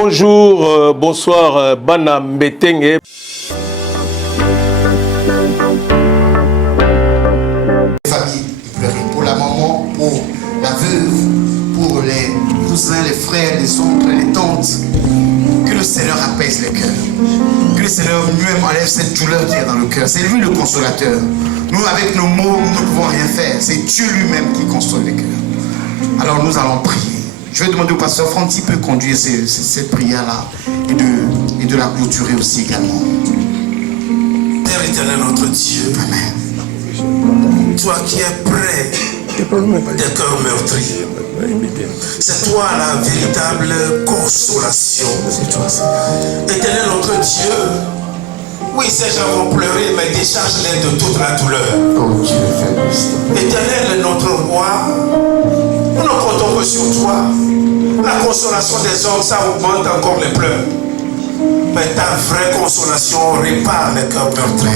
Bonjour, bonsoir, Bana Mbetenge. Famille, pleurer pour la maman, pour la veuve, pour les cousins, les frères, les oncles, les tantes. Que le Seigneur apaise les cœurs. Que le Seigneur lui-même enlève cette douleur qui est dans le cœur. C'est lui le consolateur. Nous, avec nos mots, nous ne pouvons rien faire. C'est Dieu lui-même qui console les cœurs. Alors nous allons prier. Je vais demander au pasteur Franti peut conduire cette prière-là et de la clôturer aussi également. Père éternel, notre Dieu, Amen. toi qui es près des cœurs meurtris, c'est toi la véritable consolation. Éternel, notre Dieu, oui, ces gens vont pleurer, mais décharge-les de toute la douleur. Éternel, notre roi, nous ne comptons que sur toi. La consolation des hommes, ça augmente encore les pleurs. Mais ta vraie consolation répare les cœurs meurtris.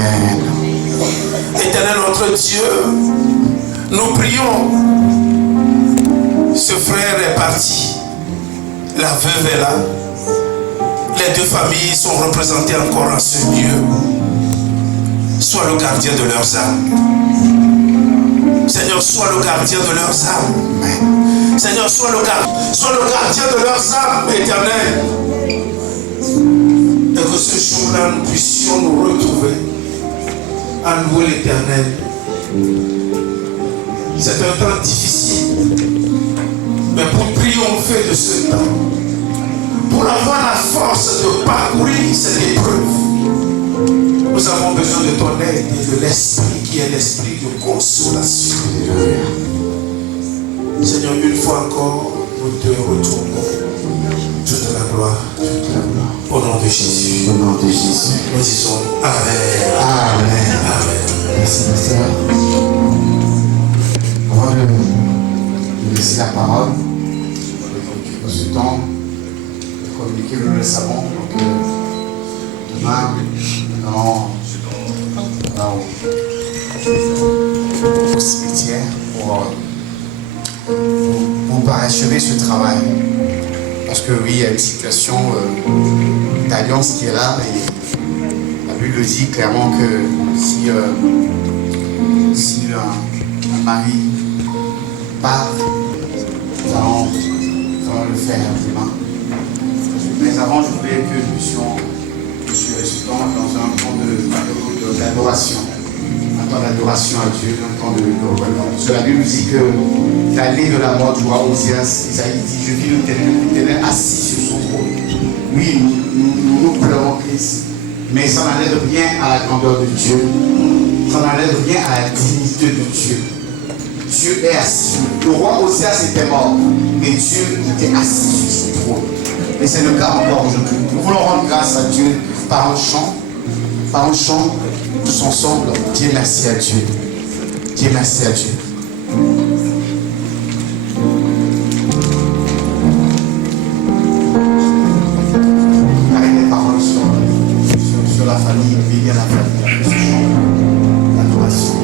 Éternel, notre Dieu, nous prions. Ce frère est parti. La veuve est là. Les deux familles sont représentées encore en ce lieu. Sois le gardien de leurs âmes. Seigneur, sois le gardien de leurs âmes. Seigneur, sois le gardien de leurs âmes, éternel. Et que ce jour-là, nous puissions nous retrouver à louer l'éternel. C'est un temps difficile. Mais pour triompher de ce temps, pour avoir la force de parcourir cette épreuve, nous avons besoin de ton aide et de l'esprit qui est l'esprit de consolation. Seigneur, une fois encore, nous te retournons. Toute la gloire. Au nom de Jésus. Au nom de Jésus. Nous disons Amen. Amen. Amen. Merci, pasteur. Avant de laisser la parole, pour ce temps, de communiquer, nous le savons. Donc, demain, nous allons au cimetière pour parachever ce travail. Parce que oui, il y a une situation d'alliance qui est là, mais la Bible le dit clairement que si un mari part, nous allons le faire demain. Mais avant, je voulais que nous puissions ce temps dans un temps d'adoration. Un temps d'adoration à Dieu, un temps de reverence. Parce que la Bible dit que l'année de la mort du roi Osias, Isaïe dit, je vis l'Éternel assis sur son trône. Oui, nous pleurons Christ, mais ça n'enlève rien à la grandeur de Dieu. Ça n'enlève rien à la dignité de Dieu. Dieu est assis. Le roi Osias était mort, mais Dieu était assis sur son trône. Et c'est le cas encore aujourd'hui. Nous voulons rendre grâce à Dieu par un chant, tous ensemble. Dieu merci à Dieu. Dieu merci à Dieu. La famille, bénir la famille, ce chant, l'adoration.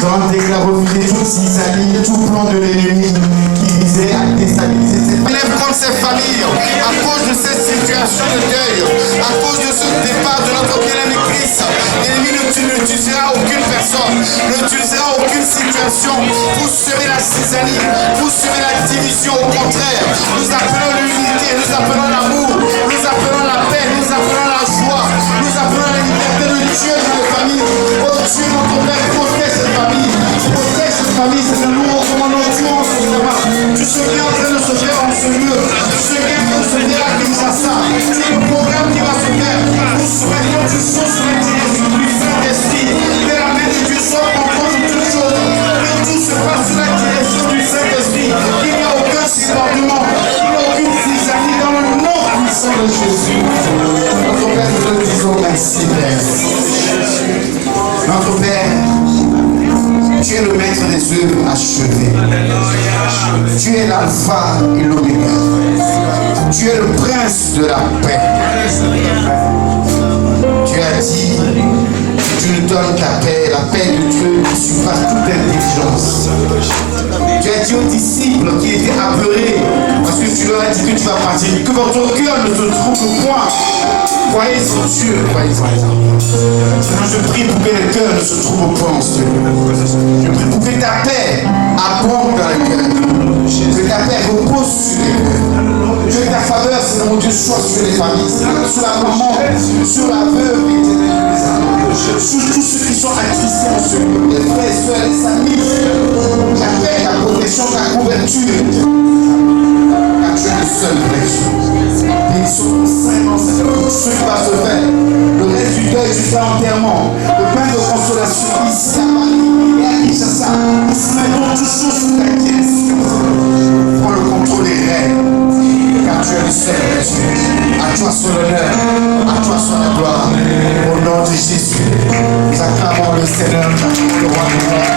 Nous allons déclarer refuser toute zizanie, tout plan de l'ennemi qui visait à déstabiliser cette famille. Élève contre ces familles à cause de cette situation de deuil, à cause de ce départ de notre bien-aimé Christ. L'ennemi n'utilisera aucune personne, n'utilisera aucune situation pour semer la zizanie, pour semer la division. Au contraire, nous appelons l'unité, nous appelons l'amour, nous appelons la paix, nous appelons la joie, nous appelons la liberté de Dieu dans les familles. Oh Dieu, notre Père, protège cette famille, c'est un nous recommandons Dieu en ce moment. Tout ce qui est en train de se faire en ce lieu, tout ce qui est en train de se faire à Kinshasa, c'est le programme qui va se faire. Nous souhaitons du chose sur la direction du Saint-Esprit, que la main de Dieu soit contrôle de toutes choses, que tout se passe sous la direction du Saint-Esprit, qu'il n'y a aucun débordement, qu'il n'y a aucune zizanie dans le nom puissant de Jésus. Notre Père, nous te disons merci, Père. Notre Père, tu es le maître des œuvres achevées. Tu es l'alpha et l'oméga. Tu es le prince de la paix. Tu as dit que tu nous donnes ta paix, la paix de Dieu qui surpasse toute intelligence. Tu as dit aux disciples qui étaient apeurés, parce que tu leur as dit que tu vas partir, que votre cœur ne se trouble point. Croyez en Dieu, croyez en moi. Je prie pour que les cœurs ne se trouvent point en ce lieu. Je prie pour que ta paix abonde dans les cœurs. Que ta paix repose sur les cœurs. Que ta faveur, Seigneur mon Dieu, soit sur les familles, sur la maman, sur la veuve, sur tous ceux qui sont attristés en ce lieu, les frères et sœurs, les amis. Ta paix, ta protection, ta couverture. Car tu es le seul vrai Dieu. Bénissons Saint-Nom, tout ce qui va se faire. Le reste du deuil jusqu'à l'enterrement. Le pain de consolation ici à Paris et à Kinshasa. Nous soumettons toutes choses sous ta direction. Prends le contrôle des règnes. Car tu es le seul vrai Dieu. À toi soit l'honneur, à toi soit la gloire. Au nom de Jésus, nous acclamons le Seigneur, le roi des rois.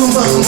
Oh,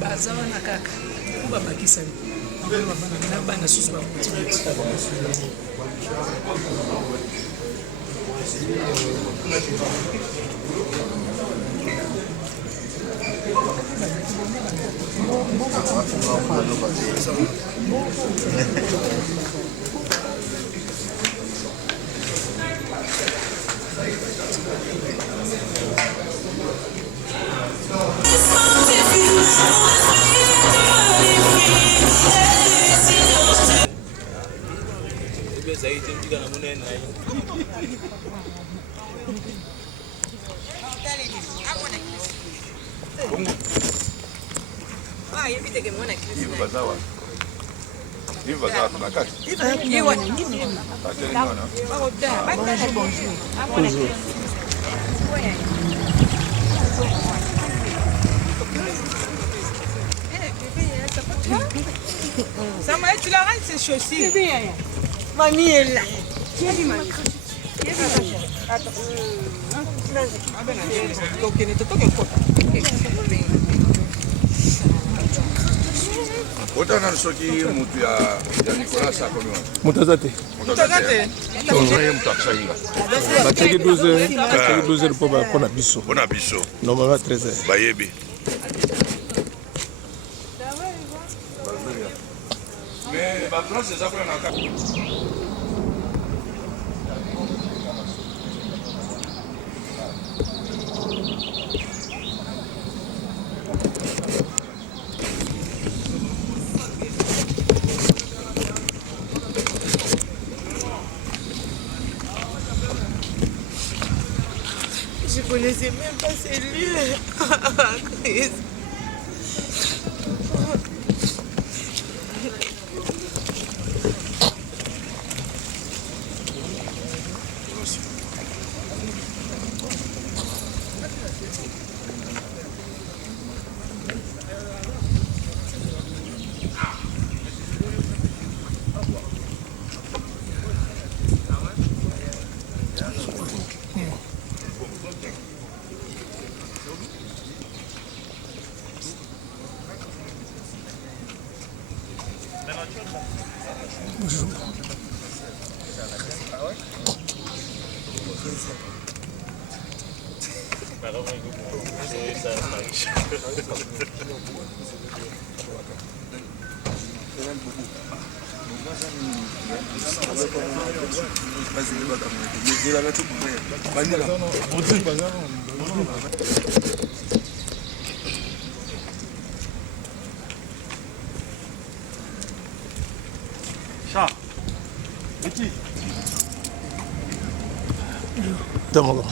baza wana kaka babakisani na bana susu Ça m'a tu l'arrêtes ces chaussures. Mamie est là. Otana soki mutu ya Nicolas akomi Mutazate. Bateki 12 heures pour la biso. Bona biso. Normalement 13 heures. Bayebi. Mais ba place za kwa na Je connaissais même pas ces lieux. Demande.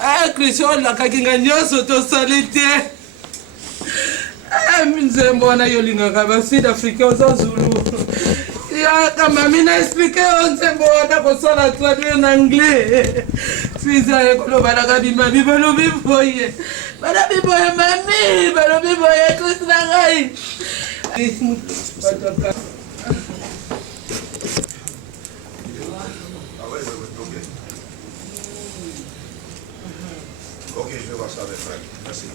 Ah, Christian, la kakinga nyoso tosali te. Ah, nzembo wana yolingaka ba Sud Africain oza Zulu. Ya kama mina explique nzembo wana kosala traduire en anglais. Fiza ekoloba na kabima bibelo biboye. Bana biboye mami, bana biboye Christina ngai. Ok, je vais voir ça avec Franck. Merci.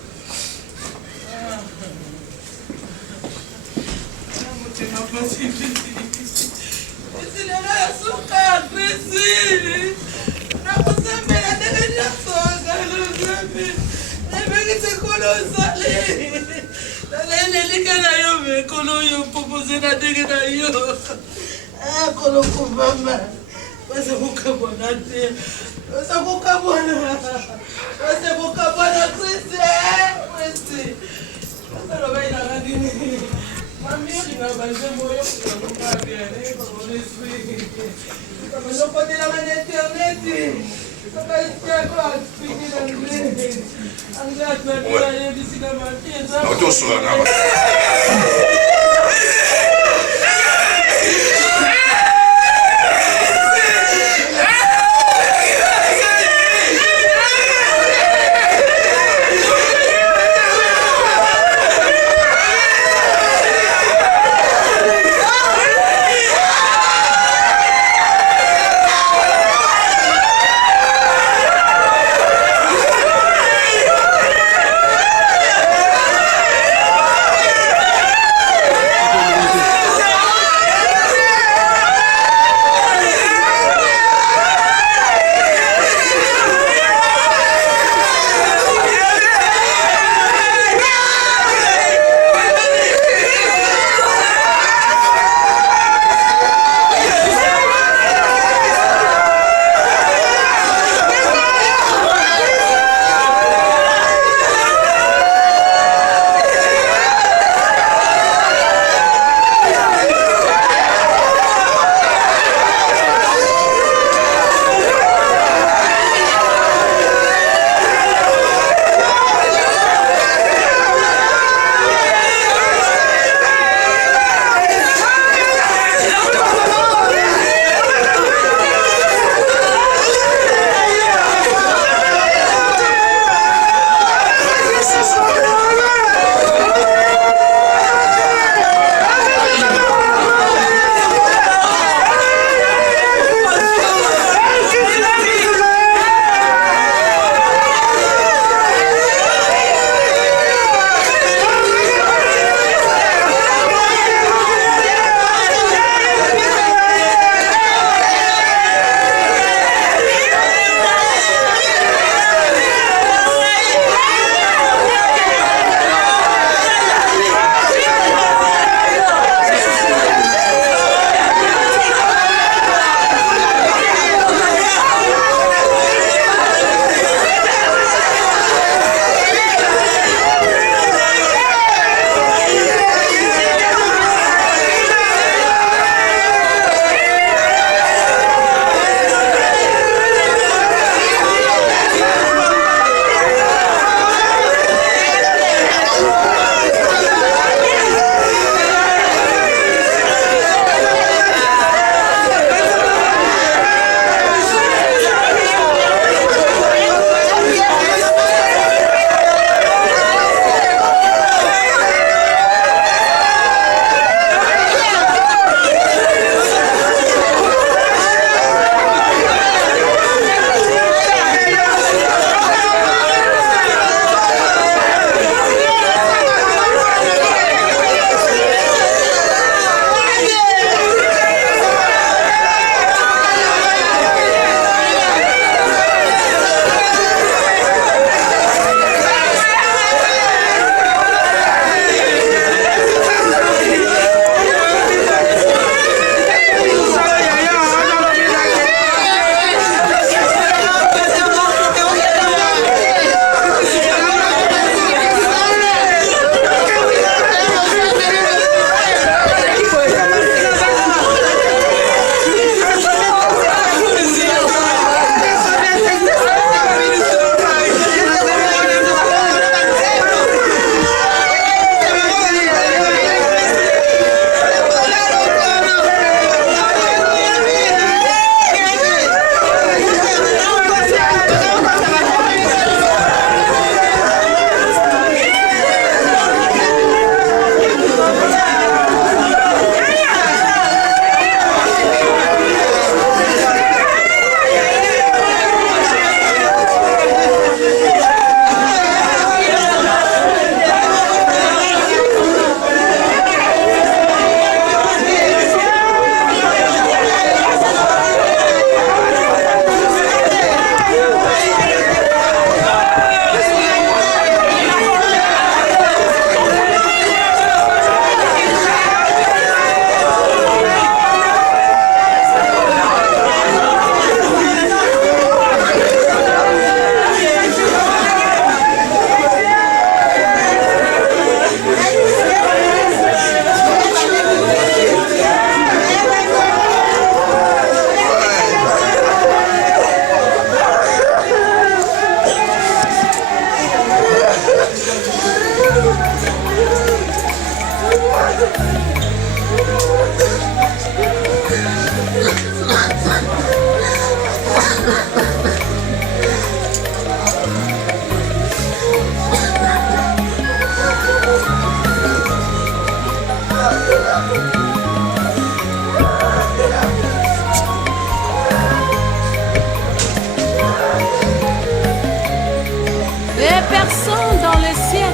Personne dans le ciel,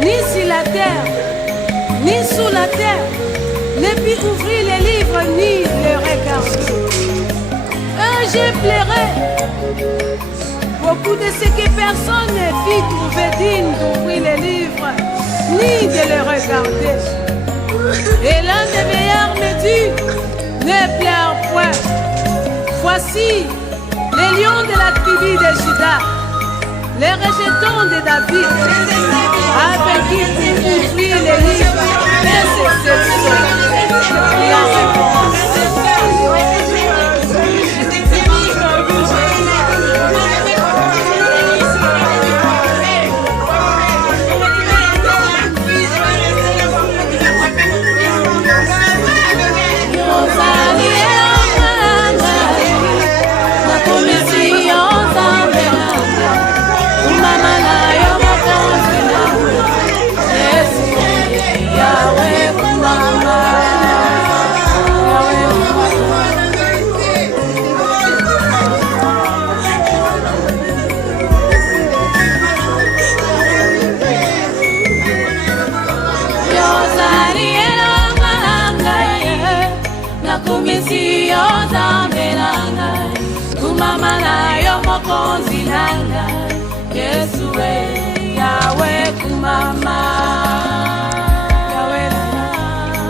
ni sur la terre, ni sous la terre, ne peut ouvrir les livres ni les regarder. Je pleurais beaucoup de ce que personne ne fit trouver digne d'ouvrir les livres ni de les regarder. Et l'un des meilleurs me dit, ne pleure point. Voici les lions de la tribu de Juda, les rejetons de David, avec qui pour ouvrir les livres. Et c'est la réponse.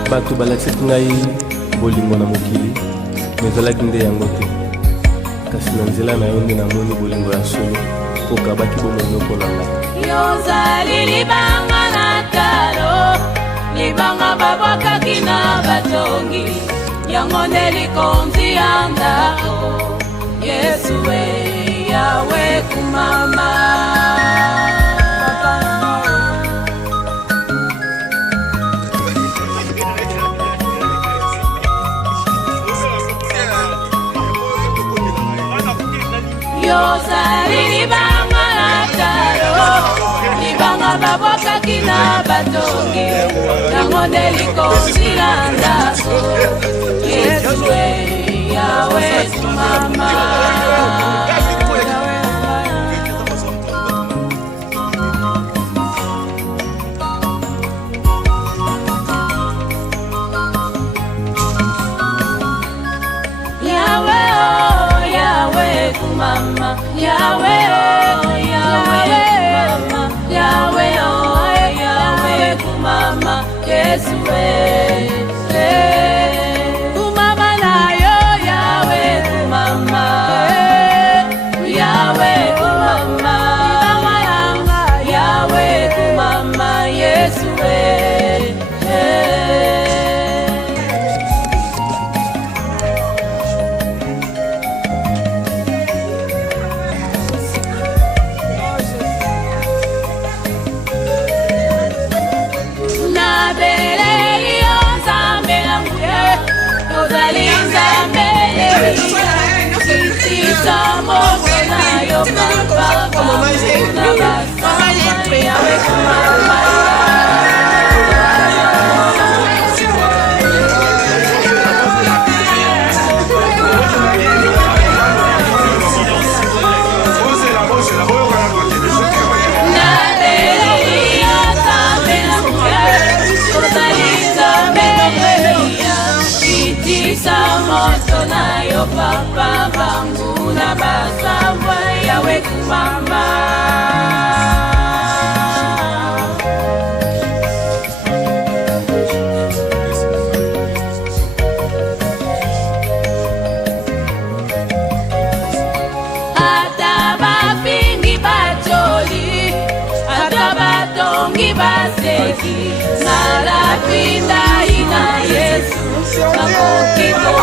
bato balakisaki ngai bolingo na mokili mezalaki nde yango te kasi na nzela na yo nde namoni bolingo ya solo okabaki bomonoko na ngai yozali libanga na talo libanga babwakaki na batongi yango nde likonzi ya ndako Yesu we yawe kumama yozali libanga na talo libanga babwakaki na batongi yango nde likonzi ya ndako Yesu we yawe kumama Mama, Yahweh, oh, Yahweh, Mama, Yahweh, oh, Yahweh, Mama, Yesu, Mama na yo, Yahweh, Mama, Yahweh, Mama, Yahweh, Mama, Yesu, Papa bangu na basabwa yawe kumama ata bapingi bacholi ata batongi baseki nalapinda ina Yesu makokito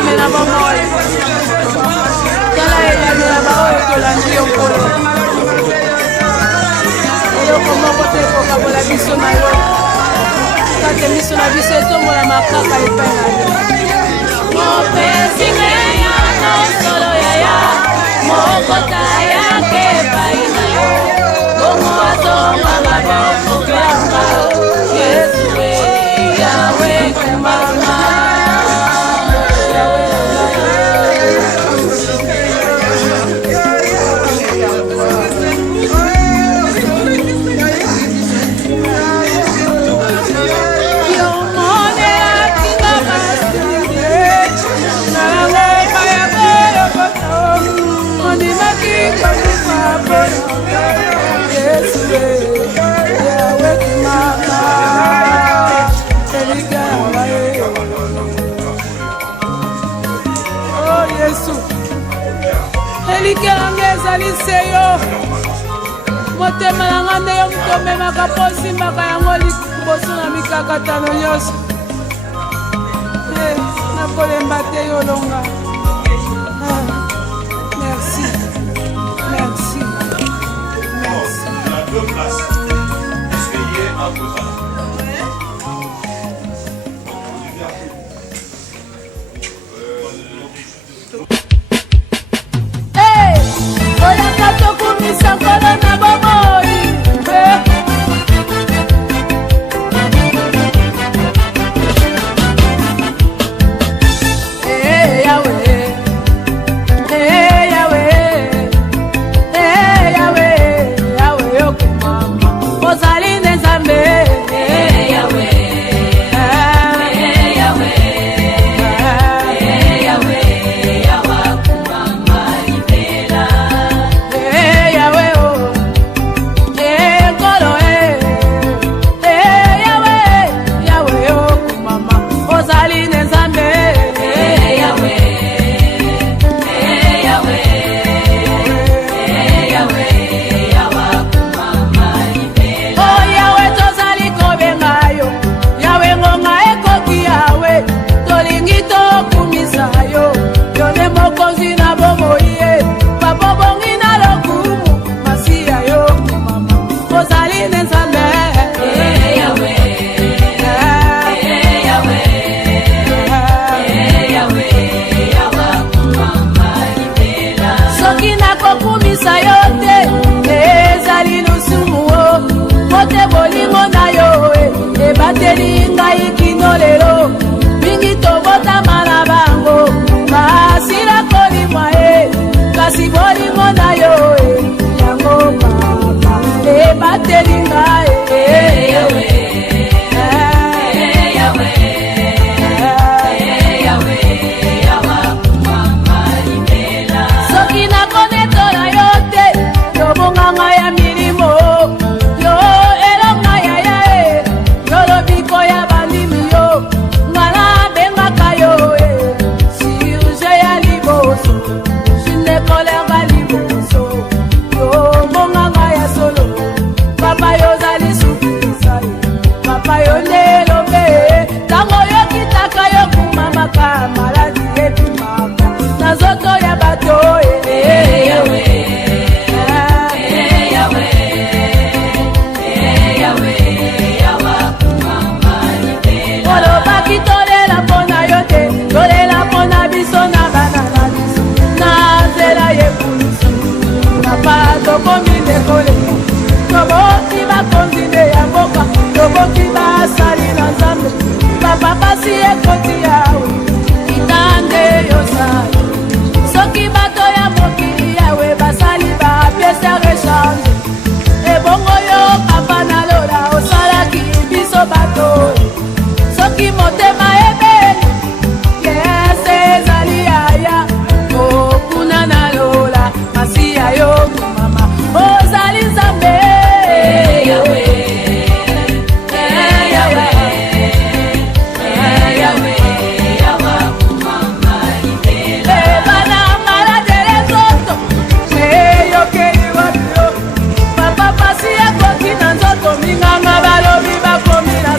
nzambe na bomoi tala eyami na baoyo tolandi yo nkolo eloko moko te ekokabola biso na yo kate miso na biso etombola makaka epai na yo mopesinga yono solo yaya mokota yake epai na yo bongo azonga maboko kyanga yesue yawe kumama elikelanga ezali se yo motema nanga nde yo moto omemaka mpo osimbaka yango liboso na mikakatano nyonso nakolemba te yo longa merci merci oyaka tokumisa nkolo na bomoi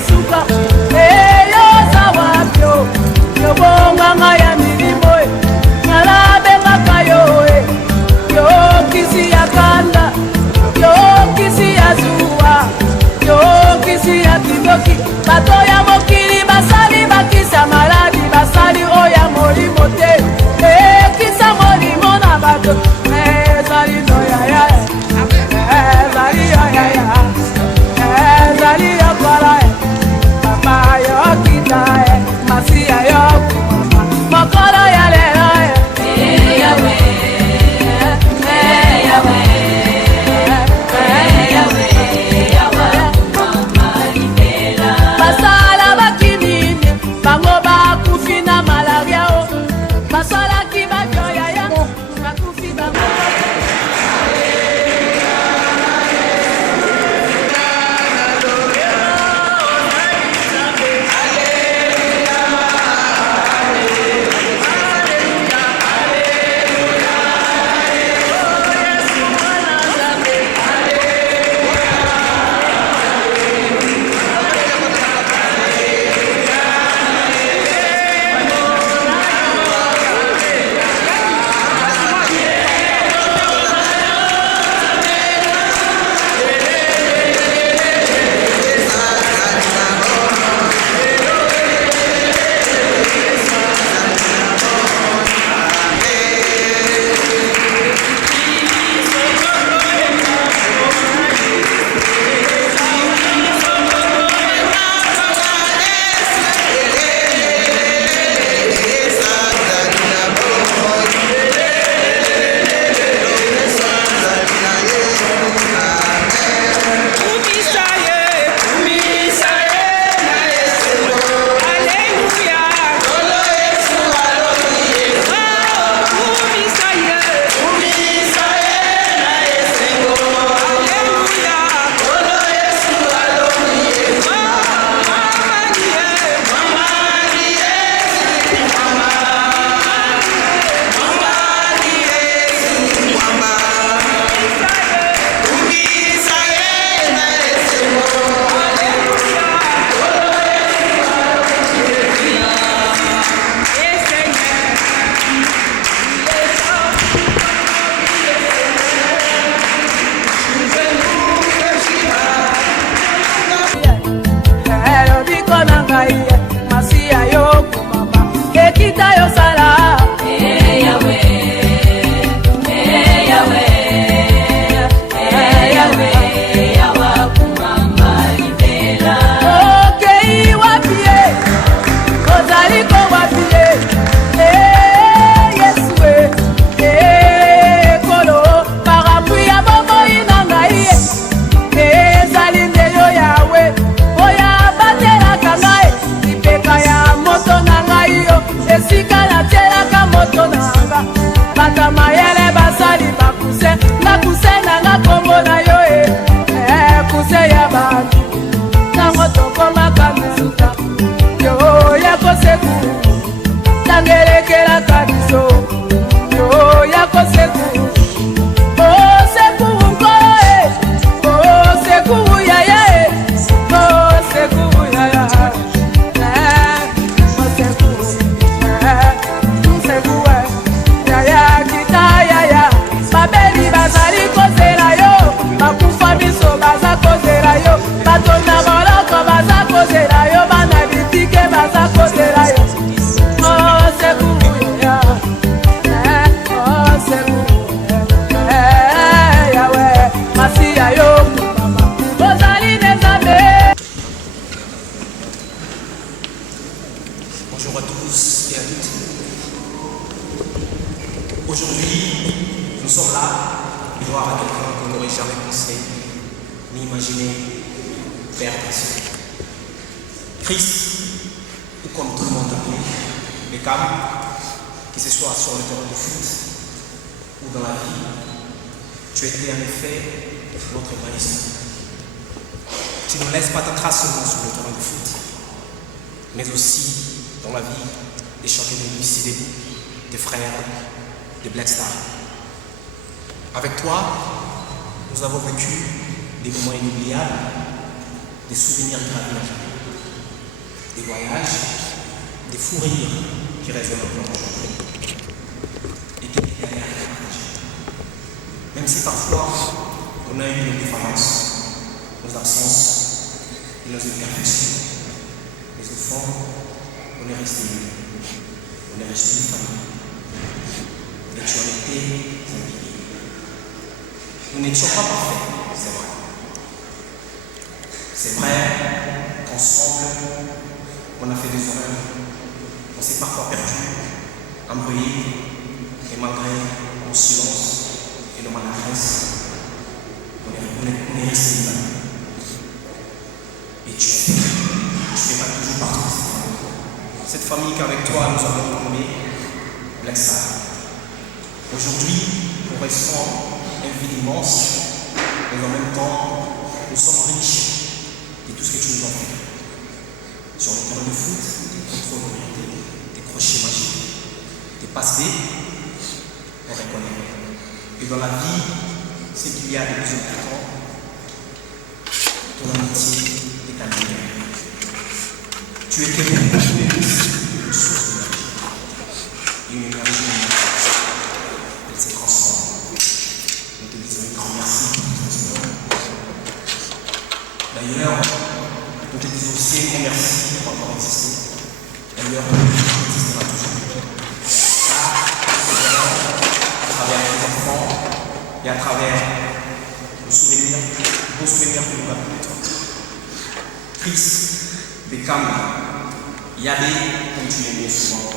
suka ngelekelaka biso yo ya koseku oseku nkolo oseku yaya oseku yaya oseku yaya kita yaya babeli bazali kozela yo bakufa biso baza kozela yo bato na boloko baza kozela yo bana bitike baza kozela yo Bonjour à tous et à toutes. Aujourd'hui, nous sommes là, gloire à quelqu'un qu'on n'aurait jamais pensé ni imaginé perdre. Christ, ou comme tout le monde l'appelle, les câbles, que ce soit sur le terrain de foot ou dans la vie, tu étais en effet notre maestro. Tu ne laisses pas ta trace seulement sur le terrain de foot, mais aussi dans la vie des champions de l'UCD, des frères de Black Star. Avec toi, nous avons vécu des moments inoubliables, des souvenirs gravés, des voyages, des fous rires qui résonnent encore aujourd'hui, et des galères à partager. Même si parfois on a eu nos différences, nos absences et nos imperfections, mais au fond, on est resté unis. On est resté une famille. Et tu en étais impliqué. Nous n'étions pas parfaits, c'est vrai. C'est vrai qu'ensemble, on a fait des erreurs. On s'est parfois perdu, embrouillé, et malgré nos silences et nos maladresses, on est resté une famille. Et tu fais pas toujours partie de cette famille. Cette famille qu'avec toi nous avons nommée Black Star. Aujourd'hui, nous restons un vide immense, mais en même temps, nous sommes riches de tout ce que tu nous as fait. Sur le terrain de foot, des contrôles orientés, des crochets magiques, des passes D, on reconnaît. Et dans la vie, ce qu'il y a de plus important, ton amitié et ta lumière. Tu étais une source d'énergie. Une énergie unique. Elle s'est transformée. Nous te disons un grand merci. D'ailleurs, nous te disons aussi un grand merci pour avoir existé. D'ailleurs, tu existeras toujours. À travers les enfants et à travers nos souvenirs, beaux souvenirs que nous avons de toi. Christ, Beckham, Yabé, comme tu l'as bien souvent.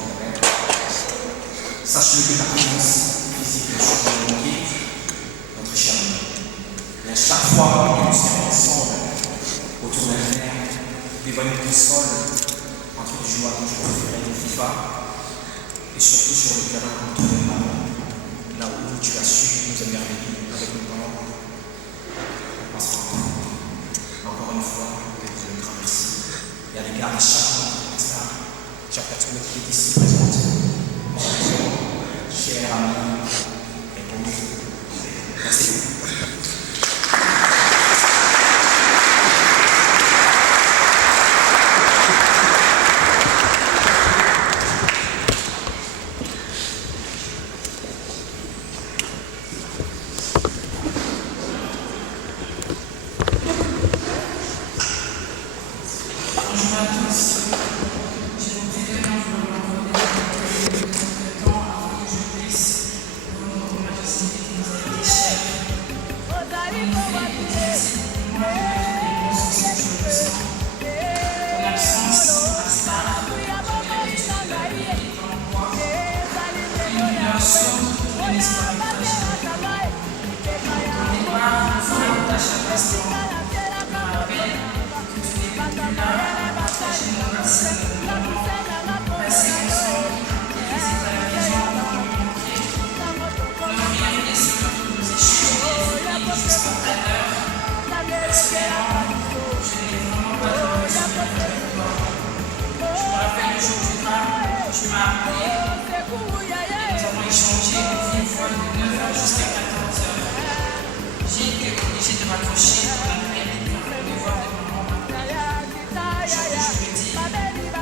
Sache que ta présence physique est toujours manquée, notre cher ami. Mais à chaque fois que nous sommes ensemble, autour d'un verre, devant une console, entre les joueurs que je préférais de FIFA, et surtout sur le terrain autour d'un ballon, là où tu as su nous émerveiller avec nos parents, on passera encore une fois, je te dis un grand merci. Et à l'égard de chaque personne qui est ici présente, cher ami, épouse, merci beaucoup. Tu m'as appelé et nous avons échangé de vive voix de 9h jusqu'à 14h. J'ai été obligée de raccrocher pour la réalité de voir de maman m'appeler. Aujourd'hui, je me dis,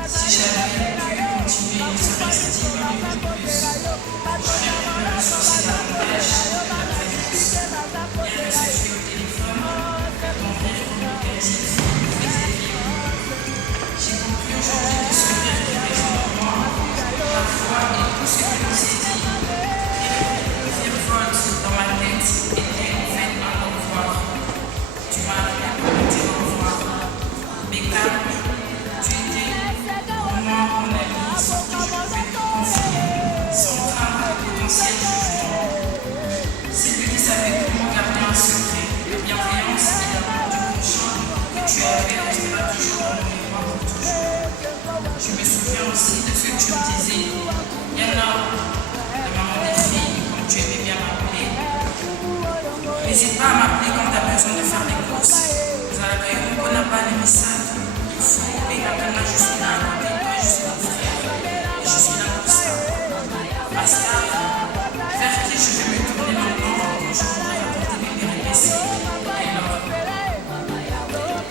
si j'avais pu continuer, ne serait-ce 10 minutes de plus, j'aurais un peu le souci davantage de la présence. Bien que ce fût au téléphone, ton rire communicatif me faisait vivre. J'ai compris aujourd'hui que ce rire qui résonne en moi, la foi et tout ce que l'on s'est dit, virevolte dans ma tête était en fait un au revoir. Tu m'as appelé pour dire au revoir. Bécam, tu étais pour moi mon ami sur qui je pouvais te confier, sans craindre le potentiel jugement. C'est lui qui savait comment garder un secret, la bienveillance et l'amour du prochain que tu avais restera toujours dans mon mémoire pour toujours. Je me souviens aussi de ce que tu me disais, Yana, la maman des filles, comme tu aimais bien m'appeler. N'hésite pas à m'appeler quand tu as besoin de faire des courses. On n'a pas les messages. Il faut oublier la canne, je suis là à côté de toi, je suis ton frère. Et je suis là pour ça. Basta, vers qui je vais me tourner maintenant quand je voudrais apporter mes péripéties. Et alors,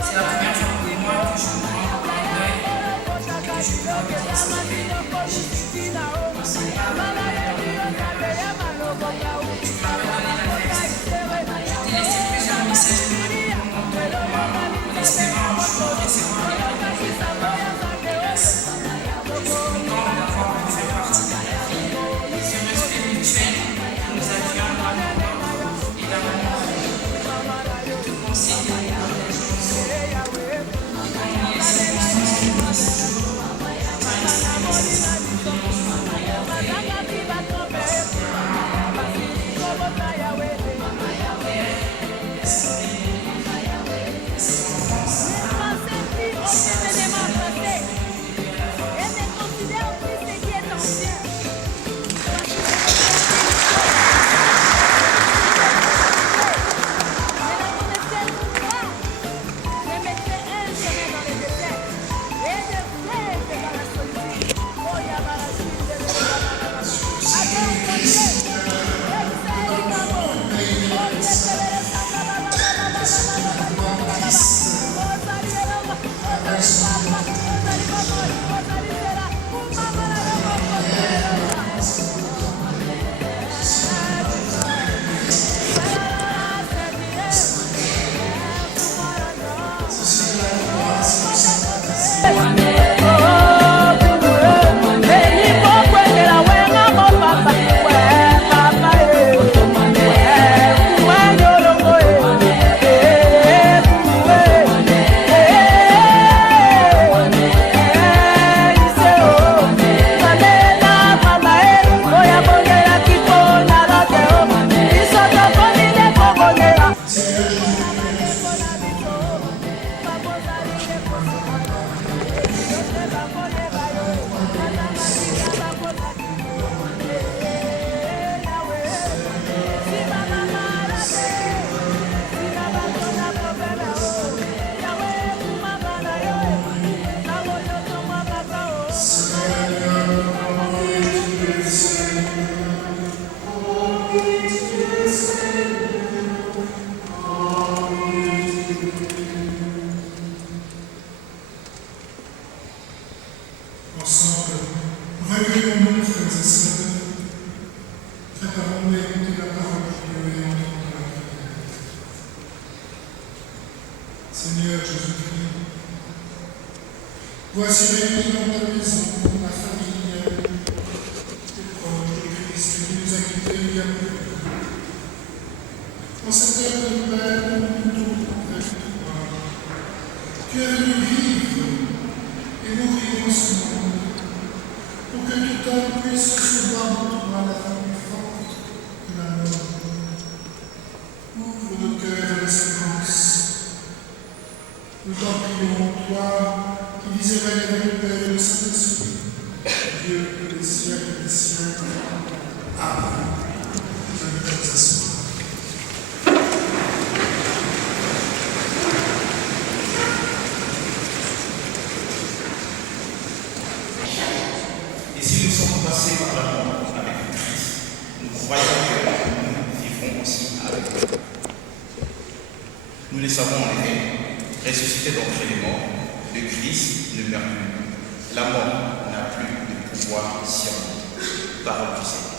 c'est la première fois pour moi que je me rends dans le deuil et que je peux me dire sauver. Tu m'avais donné la texte. Je t'ai laissé plusieurs messages pour moi, en espérant un jour recevoir les réponses de ta part. Hélas, je suis content d'avoir pu faire partie de ta vie. Ce respect mutuel que nous avions l'un de l'autre et l'amour de tout conseiller pour les chansons. Et comme les circonstances qui nous disent toujours, tu as exprimé ces Seigneur Jésus-Christ, voici réunis dans ta maison, la famille, les proches de Christ qui nous a quittés il y a peu. En cette heure de peine, nous tournons vers toi. Tu es venu vivre et mourir en ce monde, pour que tout homme puisse recevoir en toi la vie forte de la mort. Ouvre nos cœurs à l'espérance. Nous t'en prions, toi, qui viserais le Père et le Saint-Esprit, Dieu des siècles et des siècles. Amen. Nous invitons à s'asseoir. Et si nous sommes passés par la mort avec le Christ, nous croyons que nous vivrons aussi avec lui. Nous le savons en effet, ressuscité d'entre les morts, le Christ ne meurt plus. La mort n'a plus de pouvoir sur nous. Parole du Seigneur.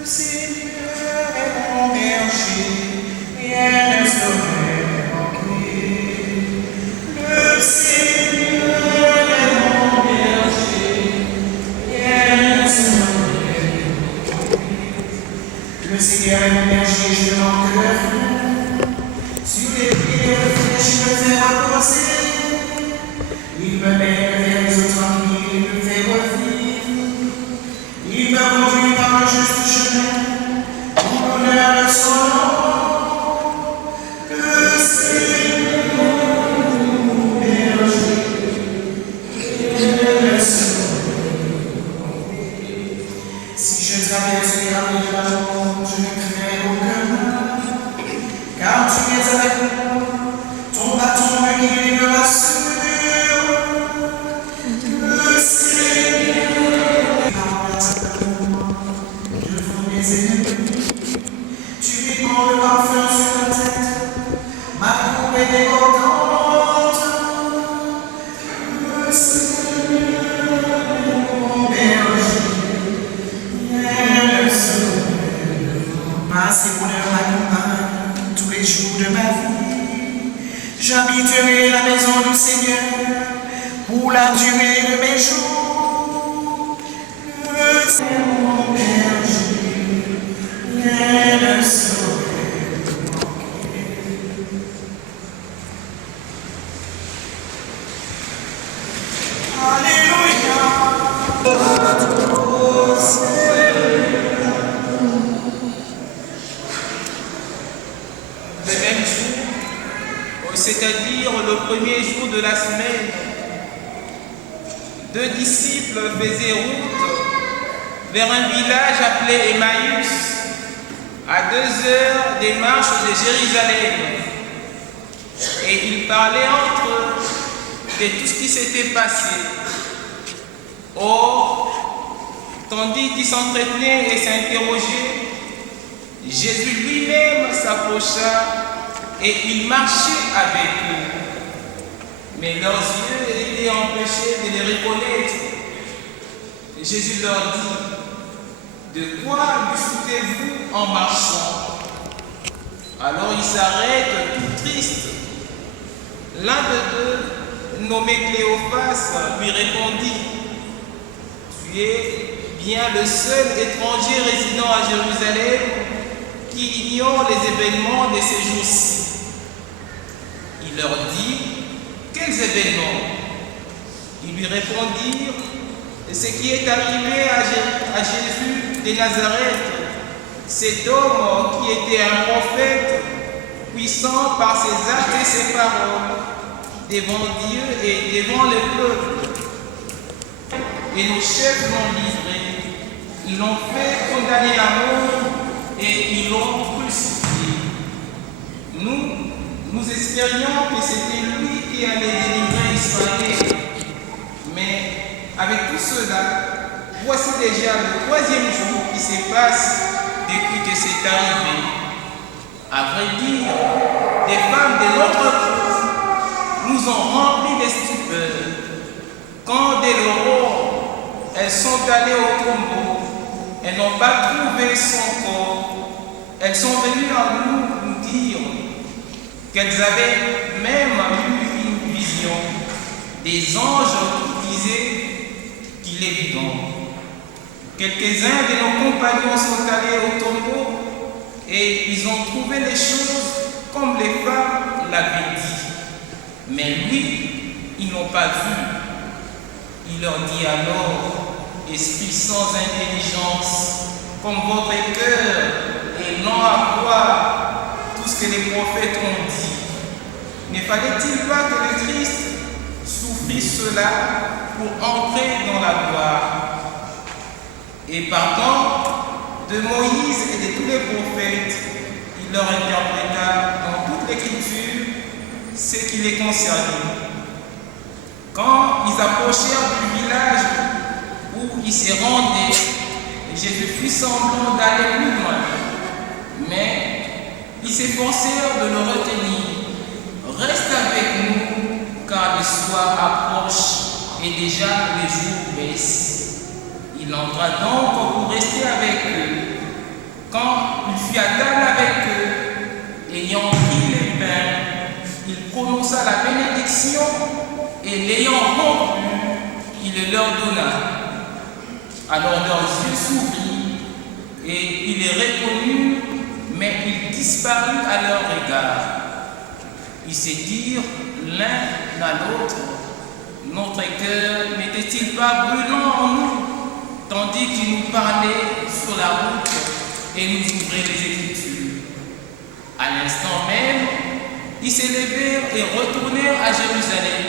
Le Seigneur est mon berger, rien ne saurait manquer. Le Seigneur est mon berger, rien ne saurait manquer. Le Seigneur est mon berger, je ne manque de rien. Sur les pieds fraîches, je me fais reposer. Il me mène vers les eaux tranquilles, il me fait revivre. Il me conduit par un juste chemin, pour l'honneur de son nom. Le Seigneur est mon berger, rien ne saurait manquer. Si je traverse les rames de la mort, je ne crains aucun mal, car tu es avec moi, ton bâton me guide et me rassure. Le Seigneur devant mes ennemis, tu répands le parfum sur la tête, ma coupe est débordante. Le Seigneur est mon berger, rien ne saurait manquer. Ma bonheur m'accompagne tous les jours de ma vie. J'habiterai la maison du Seigneur pour la durée de mes jours. Le Seigneur est mon berger, rien ne saurait manquer. Alléluia. Oh Seigneur. Le même jour, c'est-à-dire le premier jour de la semaine, deux disciples faisaient route vers un village appelé Emmaüs, à 2 heures des marches de Jérusalem. Et ils parlaient entre eux de tout ce qui s'était passé. Or, tandis qu'ils s'entretenaient et s'interrogeaient, Jésus lui-même s'approcha et il marchait avec eux. Mais leurs yeux étaient empêchés de les reconnaître. Et Jésus leur dit: de quoi discutez-vous en marchant? Alors ils s'arrêtent tout tristes. L'un de deux, nommé Cléophas, lui répondit: tu es bien le seul étranger résidant à Jérusalem qui ignore les événements de ces jours-ci. Il leur dit: quels événements? Ils lui répondirent: ce qui est arrivé à Jésus de Nazareth, cet homme qui était un prophète, puissant par ses actes et ses paroles, devant Dieu et devant le peuple. Et nos chefs l'ont livré, ils l'ont fait condamner à mort et ils l'ont crucifié. Nous espérions que c'était lui qui allait délivrer Israël. Mais avec tout cela, voici déjà le 3e jour qui se passe depuis que c'est arrivé. À vrai dire, des femmes de notre époque nous ont remplis de stupeur. Quand dès l'aurore, elles sont allées au tombeau, elles n'ont pas trouvé son corps. Elles sont venues à nous dire qu'elles avaient même eu une vision des anges qui disaient qu'il est vivant. Quelques-uns de nos compagnons sont allés au tombeau et ils ont trouvé les choses comme les femmes l'avaient dit. Mais lui, ils n'ont pas vu. Il leur dit alors: esprit sans intelligence, comme votre cœur est lent à croire tout ce que les prophètes ont dit. Ne fallait-il pas que le Christ souffrisse cela pour entrer dans la gloire? Et partant de Moïse et de tous les prophètes, il leur interpréta dans toutes les Écriture ce qui les concernait. Quand ils approchèrent du village où ils se rendaient, Jésus fit semblant d'aller plus loin, mais ils s'efforcèrent de le retenir. Reste avec nous, car le soir approche et déjà le jour baisse. Il entra donc pour rester avec eux. Quand il fut à table avec eux, ayant pris les pains, il prononça la bénédiction et l'ayant rompu, il le leur donna. Alors leurs yeux s'ouvrirent et ils les reconnurent, mais ils disparurent à leur égard. Ils se dirent l'un à l'autre, notre cœur n'était-il pas brûlant en nous, tandis qu'il nous parlait sur la route et nous ouvrait les Écritures. À l'instant même, ils se levèrent et retournèrent à Jérusalem.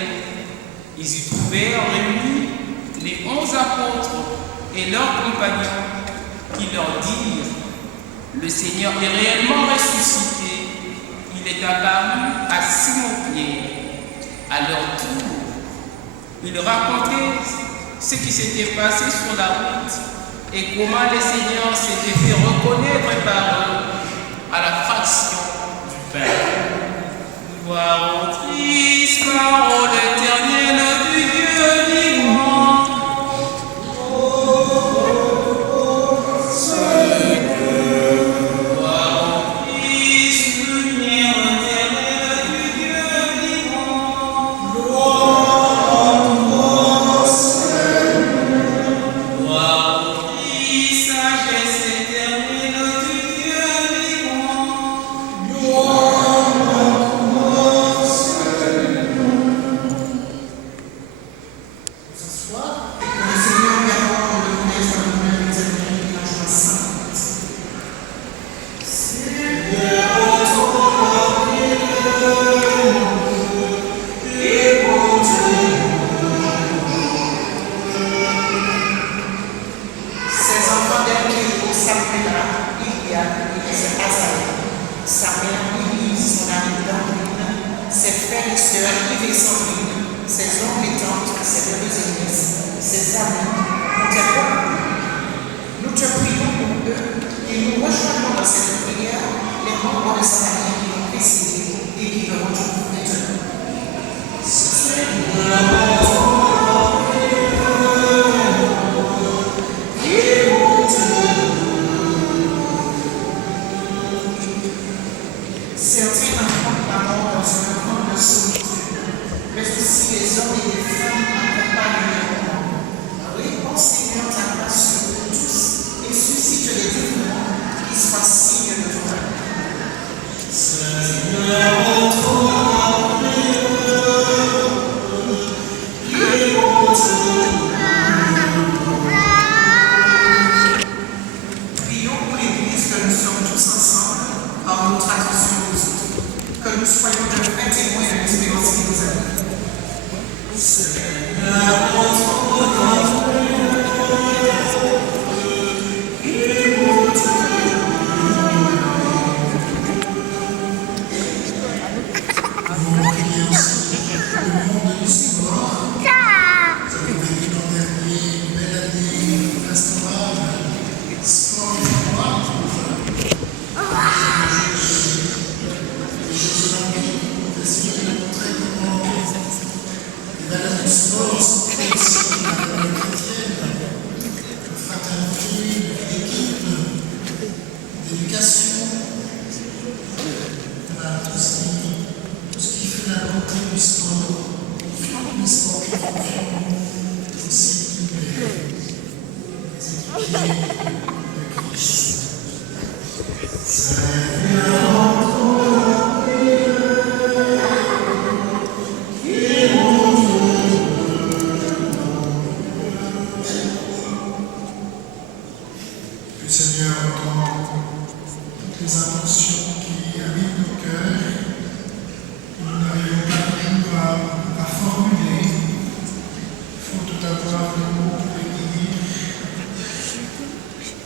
Ils y trouvèrent réunis les 11 apôtres et leurs compagnons qui leur dirent: le Seigneur est réellement ressuscité, il est apparu à Simon-Pierre. À leur tour, ils racontaient ce qui s'était passé sur la route et comment le Seigneur s'était fait reconnaître par eux à la fraction du pain. Gloire au Christ, parole éternelle du Dieu vivant.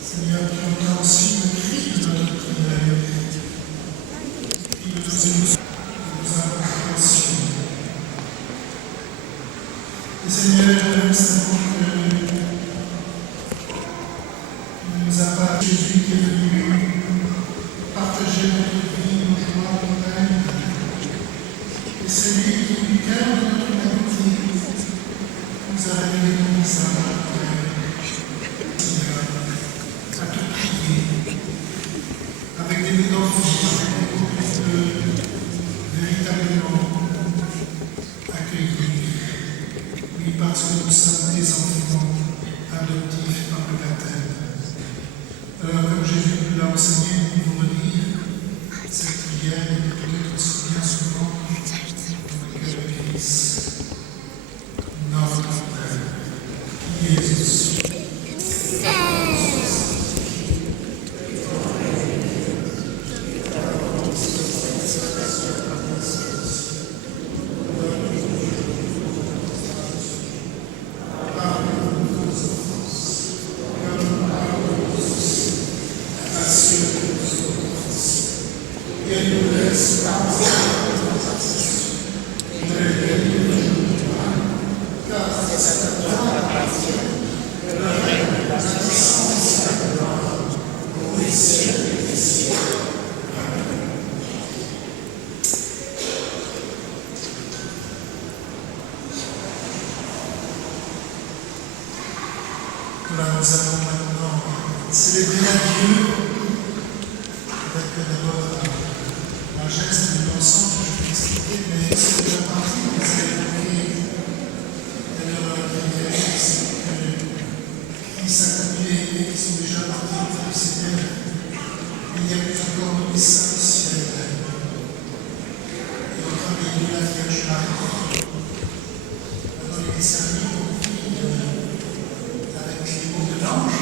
Seigneur, qui entend aussi le cri de notre prière. parce que nous sommes des enfants adoptifs par le baptême. Alors, comme Jésus nous l'a enseigné, nous pouvons relire cette prière et peut-être aussi bien souvent dans le cœur de l'Église. Notre Père, qui es aux cieux. Nous allons maintenant célébrer Dieu avec d'abord un geste de l'ensemble que je vais expliquer, mais c'est de la partie que vous avez évoquée d'ailleurs dans la prière, c'est que qui s'accomplit et qui sont déjà partis au Seigneur. Il y a plus encore les saints du ciel. Et au premier lieu, la Vierge Marie. Maintenant, il est servi avec les mots de l'ange.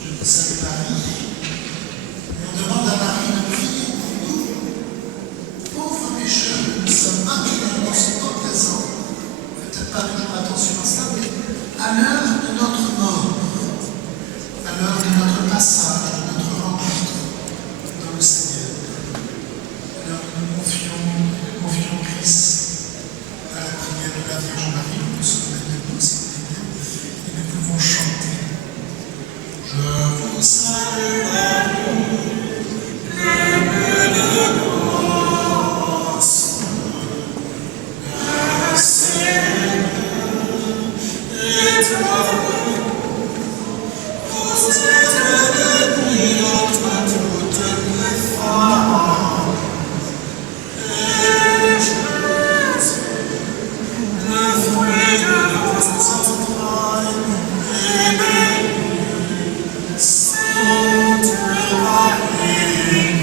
Je vous salue Marie. Et on demande à Marie de prier pour nous, pauvres pécheurs, que nous sommes maintenant dans ce temps présent. Peut-être pas toujours attention à ça, mais à l'heure de notre mort, à l'heure de notre passage, de notre rencontre dans le Seigneur. Alors nous confions Christ à la prière de la Vierge Marie, nous sommes avec nous, s'il vous plaît, et nous pouvons chanter. Je vous salue Marie, pleine de grâce, le Seigneur est avec vous. Vous êtes bénie entre toutes les femmes, et Jésus, le fruit de vos entrailles, est béni. Sainte Marie,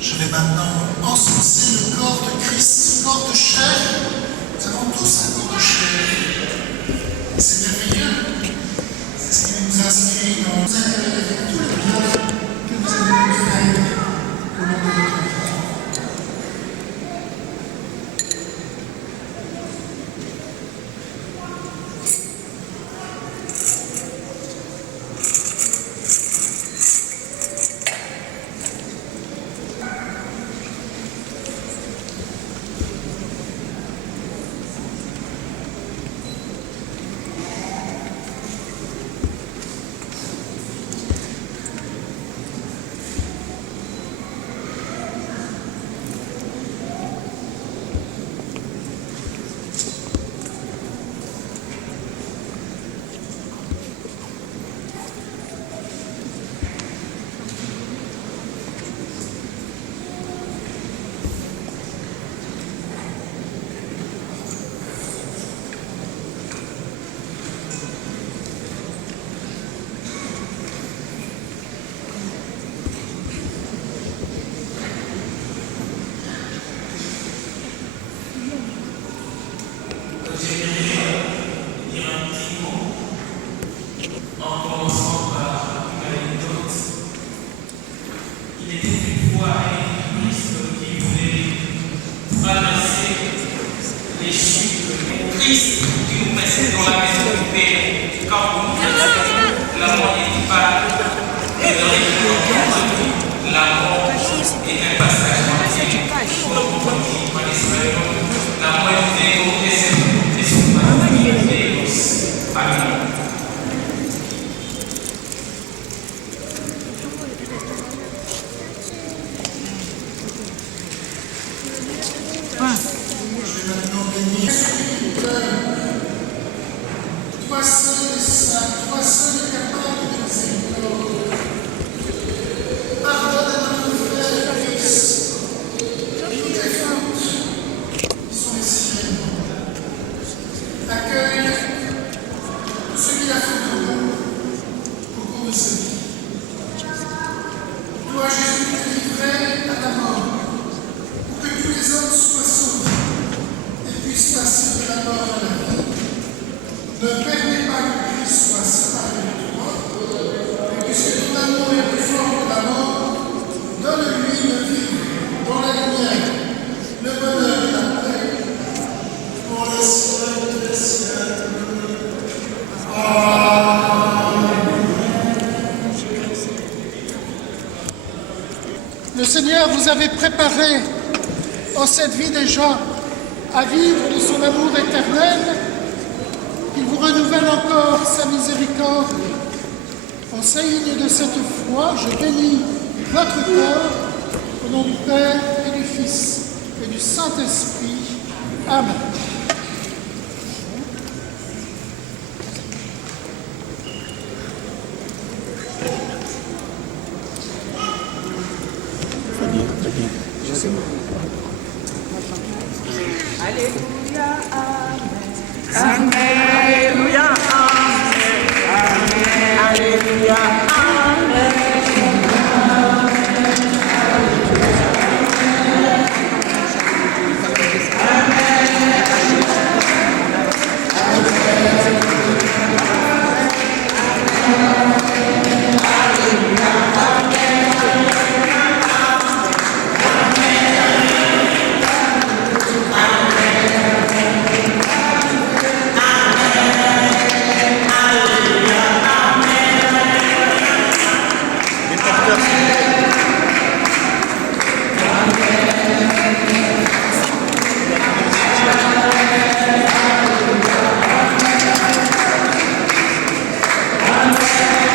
je vais maintenant encenser le corps de Christ, corps de chair. Nous avons tous un corps de chair. Et c'est merveilleux. C'est ce qui nous inscrit dans nous intérêts avec tout le bien que vous avez pu faire au long de votre vie. Seigneur vous avait préparé en cette vie déjà à vivre de son amour éternel, qu'il vous renouvelle encore sa miséricorde. En signe de cette foi, je bénis votre corps au nom du Père et du Fils et du Saint-Esprit. Amen. Alléluia, Amen. Alléluia, Amen. Alléluia, Amen. Amen.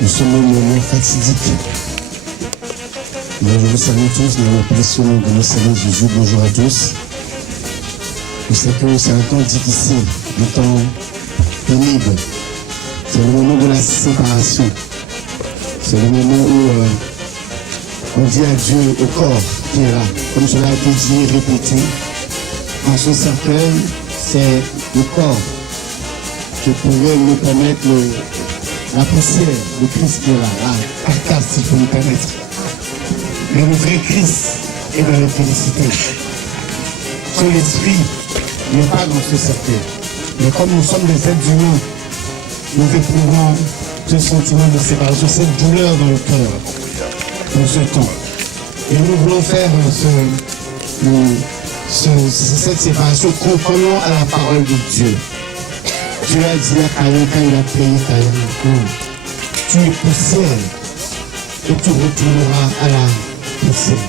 Nous sommes au moment fatidique. Je vous salue tous dans le précieux nom de notre Seigneur Jésus. Bonjour à tous. Je sais que c'est un temps difficile, un temps pénible. C'est le moment de la séparation. C'est le moment où on dit adieu au corps qui est là. Comme cela a été dit et répété, dans ce cercueil, c'est le corps qui pourrait nous permettre la poussière, le Christ qui est là, la carcasse, s'il faut nous permettre. Mais le vrai Christ est dans la félicité. Son esprit n'est pas dans ce cercueil. Mais comme nous sommes des êtres humains, nous éprouvons ce sentiment de séparation, cette douleur dans le cœur, dans ce temps. Et nous voulons faire cette séparation conformément à la parole de Dieu. Dieu a dit à Caïn quand il a payé Caïn, tu es poussière et tu retourneras à la poussière.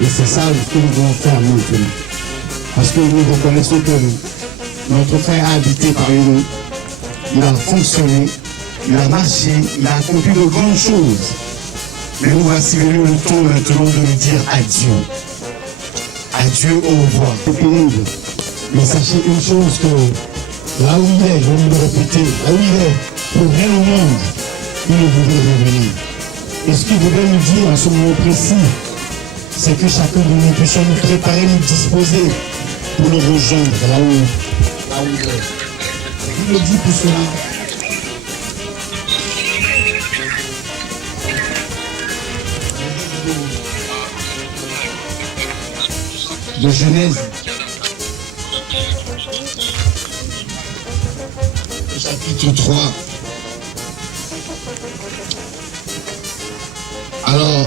Et c'est ça ce que nous devons faire maintenant. Parce que nous reconnaissons que notre frère a habité parmi nous, il a fonctionné, il a marché, il a accompli de grandes choses. Mais nous voici venus le temps maintenant de lui dire adieu. Adieu, au revoir. C'est pénible. Mais sachez une chose que là où il est, je vais le répéter, là où il est, pour rien au monde, il ne voudrait revenir. Et ce qu'il voudrait nous dire à ce moment précis, c'est que chacun de nous puissions nous préparer, nous disposer pour le rejoindre là où il est. Il le dit pour cela. De Genèse, chapitre 3. Alors,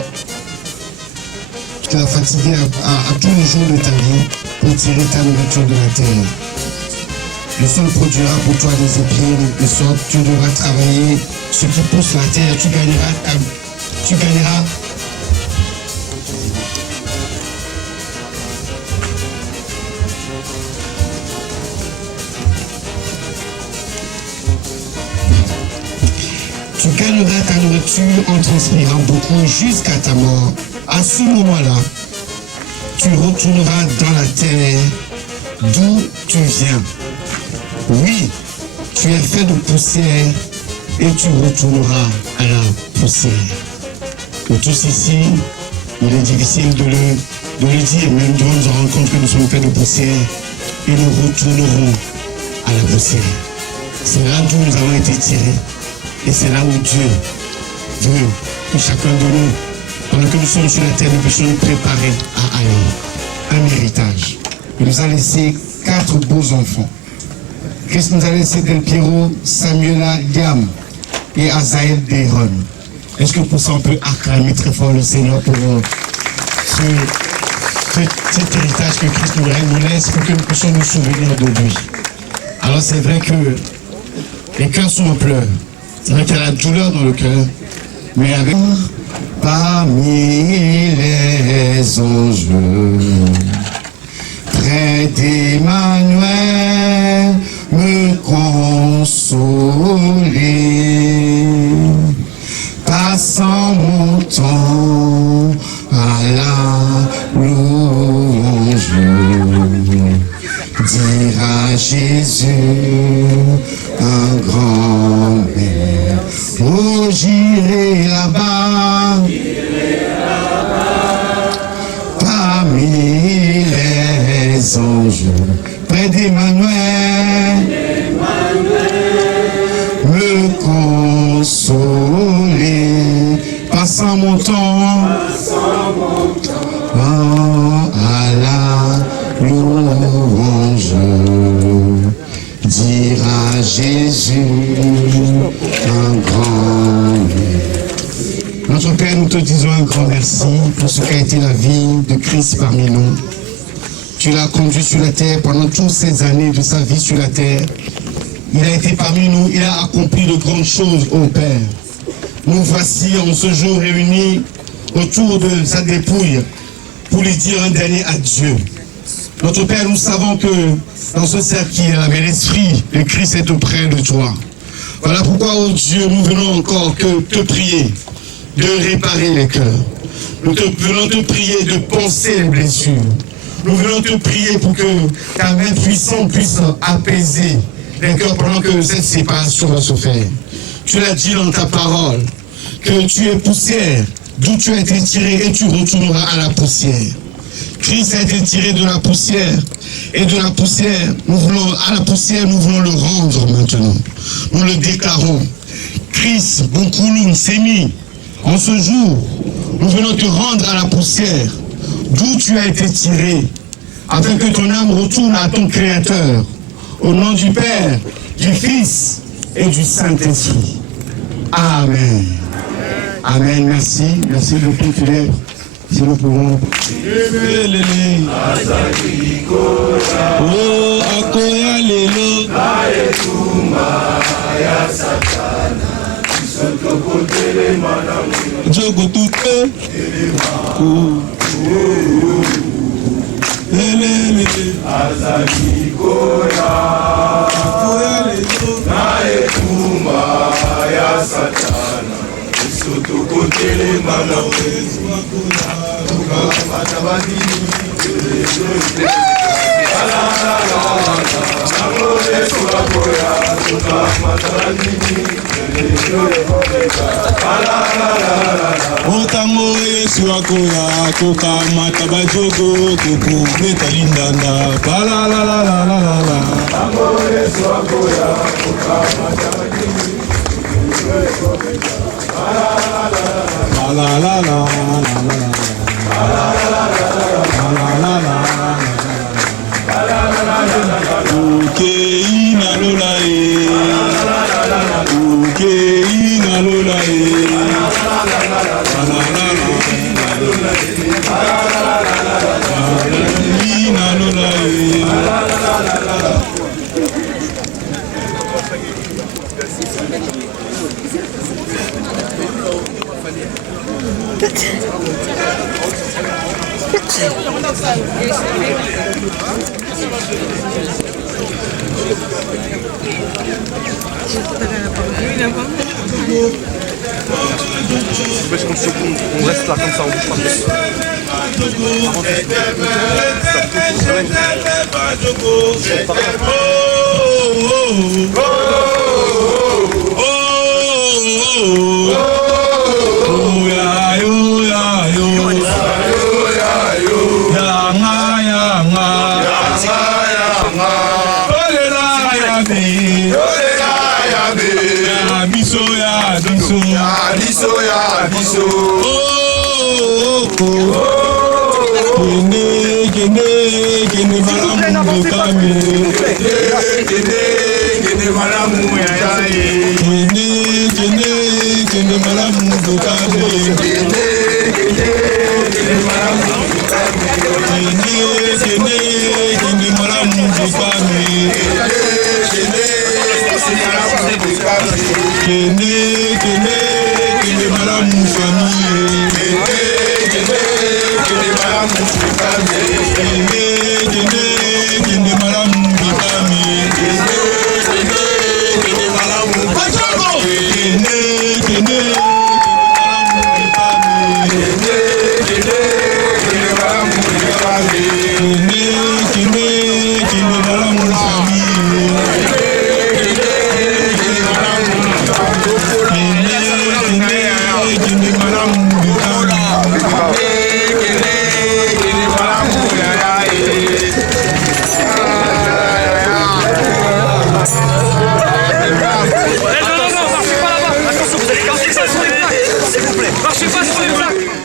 tu t'es fatigué à tous les jours de ta vie pour tirer ta nourriture de la terre. Le sol produira pour toi des épines, de sorte tu devras travailler ce qui pousse la terre, tu gagneras nourriture en transpirant beaucoup jusqu'à ta mort. À ce moment-là, tu retourneras dans la terre d'où tu viens. Oui, tu es fait de poussière et tu retourneras à la poussière. Pour tous ici, il est difficile de le dire, même si nous nous rendons compte que nous sommes faits de poussière et nous retournerons à la poussière. C'est là d'où nous avons été tirés et c'est là où Dieu veut que chacun de nous, pendant que nous sommes sur la terre, nous puissions nous préparer à aller. Un héritage. Il nous a laissé 4 beaux enfants. Christ nous a laissé Del Piero, Samuela, Liam et Azaël Deron. Est-ce que pour ça on peut acclamer très fort le Seigneur pour cet héritage que Christ nous laisse pour que nous puissions nous souvenir de lui. Alors c'est vrai que les cœurs sont en pleurs. C'est vrai qu'il y a la douleur dans le cœur. Mais avec parmi les anges, près d'Emmanuel, me consoler, passant mon temps à la louange, dire à Jésus un grand bien. Oh, j'irai là-bas, parmi les anges, près d'Emmanuel, me consoler, passant mon temps à la louange, dire à Jésus un grand bien. Notre Père, nous te disons un grand merci pour ce qu'a été la vie de Christ parmi nous. Tu l'as conduit sur la terre pendant toutes ces années de sa vie sur la terre. Il a été parmi nous, il a accompli de grandes choses, ô Père. Nous voici en ce jour réunis autour de sa dépouille pour lui dire un dernier adieu. Notre Père, nous savons que dans ce cercle qui est là, mais l'Esprit de Christ est auprès de toi. Voilà pourquoi, ô Dieu, nous venons encore que te prier de réparer les cœurs. Nous venons te prier de penser les blessures. Nous venons te prier pour que ta main puissante puisse apaiser les cœurs pendant que cette séparation va se faire. Tu l'as dit dans ta parole, que tu es poussière, d'où tu as été tiré et tu retourneras à la poussière. Christ a été tiré de la poussière et de la poussière, nous voulons le rendre maintenant. Nous le déclarons. Christ, Bonkouloum, Sémi, en ce jour, nous venons te rendre à la poussière d'où tu as été tiré, afin que ton âme retourne à ton Créateur. Au nom du Père, du Fils et du Saint-Esprit. Amen. Amen. Merci. Merci beaucoup, Philippe. Si nous pouvons. Oh, akoya lelo. Jogo tupe. Lele. Azali koya. Akoya lelo. Nae kuma ya satana. Sotokotele mana wezu akuna. Matabadi. Otango Yesu akoya koka matabajogo kuku beta lindanda la la la la la la la. Otango Yesu akoya koka matabajogo la la la la la la. On reste là comme ça, on bouge Marchez pas sur les